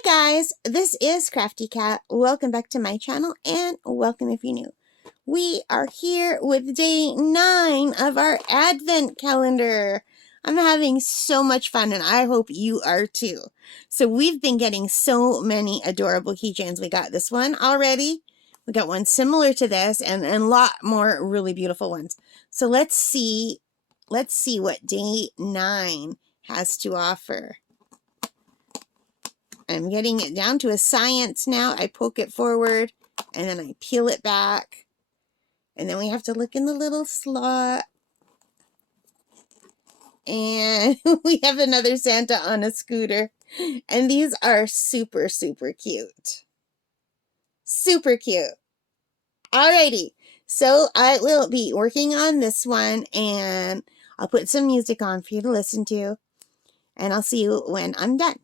Hi guys, this is Crafty Cat. Welcome back to my channel and welcome if you're new. We are here with day 9 of our advent calendar. I'm having so much fun and I hope you are too. So we've been getting so many adorable keychains. We got this one already. We got one similar to this and a lot more really beautiful ones. So let's see what day 9 has to offer. I'm getting it down to a science now. I poke it forward and then I peel it back. And then we have to look in the little slot. And we have another Santa on a scooter. And these are super, super cute. Super cute. Alrighty. So I will be working on this one and I'll put some music on for you to listen to. And I'll see you when I'm done.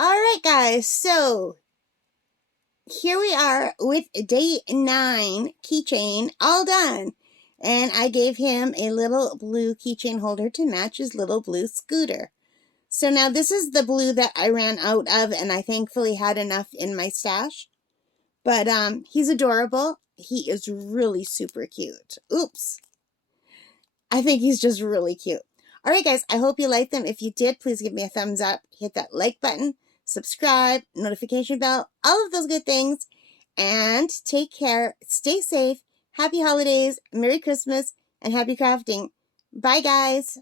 Alright guys, so here we are with day 9 keychain all done. And I gave him a little blue keychain holder to match his little blue scooter. So now this is the blue that I ran out of and I thankfully had enough in my stash. But he's adorable. He is really super cute. Oops. I think he's just really cute. Alright guys, I hope you liked them. If you did, please give me a thumbs up. Hit that like button. Subscribe, notification bell, all of those good things. And take care, stay safe, happy holidays, Merry Christmas, and happy crafting. Bye guys.